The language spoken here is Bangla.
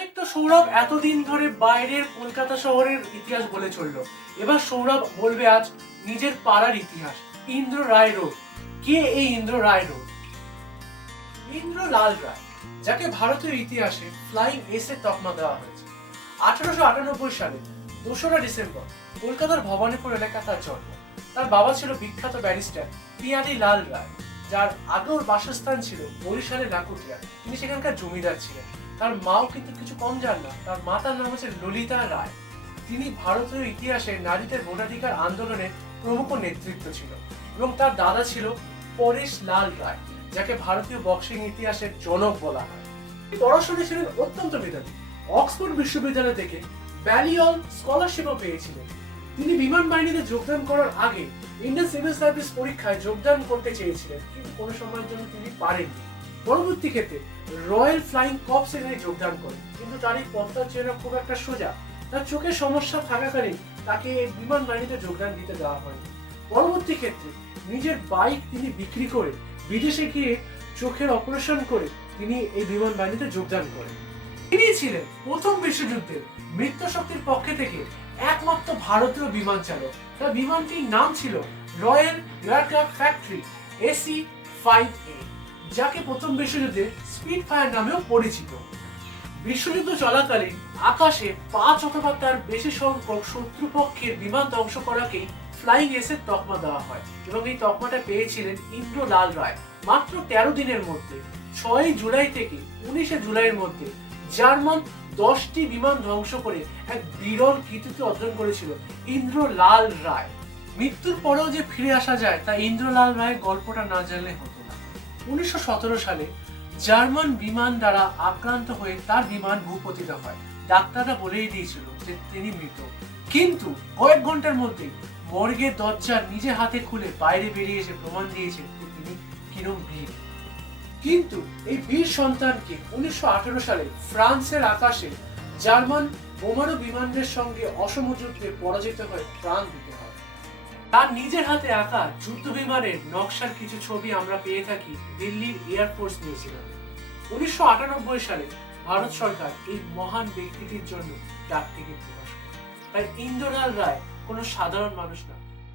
অনেক তো সৌরভ এতদিন ধরে বাইরের কলকাতা শহরের ইতিহাস বলে চলল। এবার সৌরভ বলবে আজ নিজের পাড়ার ইতিহাস, ইন্দ্র রায় রোড। কে এই ইন্দ্র রায় রোড? ইন্দ্র লাল রায়, যাকে ভারতীয় ইতিহাসে ফ্লাইং এসের তকমা দেওয়া হয়েছে। আঠারোশো আটানব্বই সালে, দোসরা ডিসেম্বর, কলকাতার ভবানীপুর এলাকা তার জন্ম। তার বাবা ছিল বিখ্যাত ব্যারিস্টার পিয়ালি লাল রায়, যার আগে বাসস্থান ছিল বরিশালের নাকুটিয়া। তিনি সেখানকার জমিদার ছিলেন। তার মাও কিন্তু কিছু কম যান না। তার মাতার নাম হচ্ছে ললিতা রায়। তিনি ভারতীয় ইতিহাসে নারীদের ভোটাধিকার আন্দোলনের প্রমুখ নেতৃত্ব ছিল এবং তার দাদা ছিল পরেশ লাল রায়, যাকে ভারতীয় বক্সিং ইতিহাসের জনক বলা হয়। পড়াশোনা ছিলেন অত্যন্ত মেধাবী। অক্সফোর্ড বিশ্ববিদ্যালয় থেকে ব্যালিয়ল স্কলারশিপও পেয়েছিলেন। তিনি বিমান বাহিনীতে যোগদান করার আগে ইন্ডিয়ান সিভিল সার্ভিস পরীক্ষায় যোগদান করতে চেয়েছিলেন, কিন্তু কোনো সময়ের জন্য তিনি পারেননি। পরবর্তী ক্ষেত্রে রয়্যাল ফ্লাইং কপস এখানে যোগদান করেন কিন্তু তার এই পথটা ছিল খুব একটা সোজা। তার চোখের সমস্যা থাকাকালীন তাকে এই বিমান বাহিনীতে যোগদান দিতে দেওয়া হয়নি। পরবর্তী ক্ষেত্রে নিজের বাইক তিনি বিক্রি করে বিদেশে গিয়ে চোখের অপারেশন করে তিনি এই বিমান বাহিনীতে যোগদান করেন। তিনি ছিলেন প্রথম বিশ্বযুদ্ধের মৃত্যু শক্তির পক্ষে থেকে একমাত্র ভারতীয় বিমান চালক। তার বিমানটির নাম ছিল royal aircraft factory, S E five A. যাকে প্রথম বিশ্বযুদ্ধে স্পিড ফায়ার নামেও পরিচিত। বিশ্বযুদ্ধ চলাকালীন আকাশে পাঁচ অথবা তার বেশি সংখ্যক শত্রুপক্ষের বিমান ধ্বংস করাকেই ফ্লাইং এসের তকমা দেওয়া হয় এবং এই তকমাটা পেয়েছিলেন ইন্দ্র লাল রায়। মাত্র তেরো দিনের মধ্যে, ছয় জুলাই থেকে উনিশে জুলাইয়ের মধ্যে জার্মান দশটি বিমান ধ্বংস করে এক বিরল কৃতিত্ব অর্জন করেছিল ইন্দ্র লাল রায়। মৃত্যুর পরেও যে ফিরে আসা যায় তা ইন্দ্রলাল রায়ের গল্পটা না জানলে হতো উনিশশো সতেরো সালে জার্মান বিমান দ্বারা আক্রান্ত হয়ে তার বিমান ভূপতিত হয়। ডাক্তাররা বলেই দিয়েছিল যে তিনি মৃত। কিন্তু কয়েক ঘণ্টার মধ্যে মর্গের দরজা নিজে হাতে খুলে বাইরে বেরিয়ে এসে প্রমাণ দিয়েছেন যে তিনি কিরম বীর। কিন্তু এই বীর সন্তানকে উনিশশো আঠারো সালে ফ্রান্সের আকাশে জার্মান বোমারু বিমানের সঙ্গে অসম যুদ্ধে পরাজিত হয়ে প্রাণ দিতে তার নিজের হাতে আঁকা যুদ্ধ বিমানের নকশার কিছু ছবি আমরা পেয়ে থাকি দিল্লির এয়ারফোর্স মিউজিয়ামে উনিশশো আটানব্বই সালে ভারত সরকার এই মহান ব্যক্তিটির জন্য ডাক টিকিট প্রকাশ করে। তাই ইন্দ্রলাল রায় কোনো সাধারণ মানুষ না।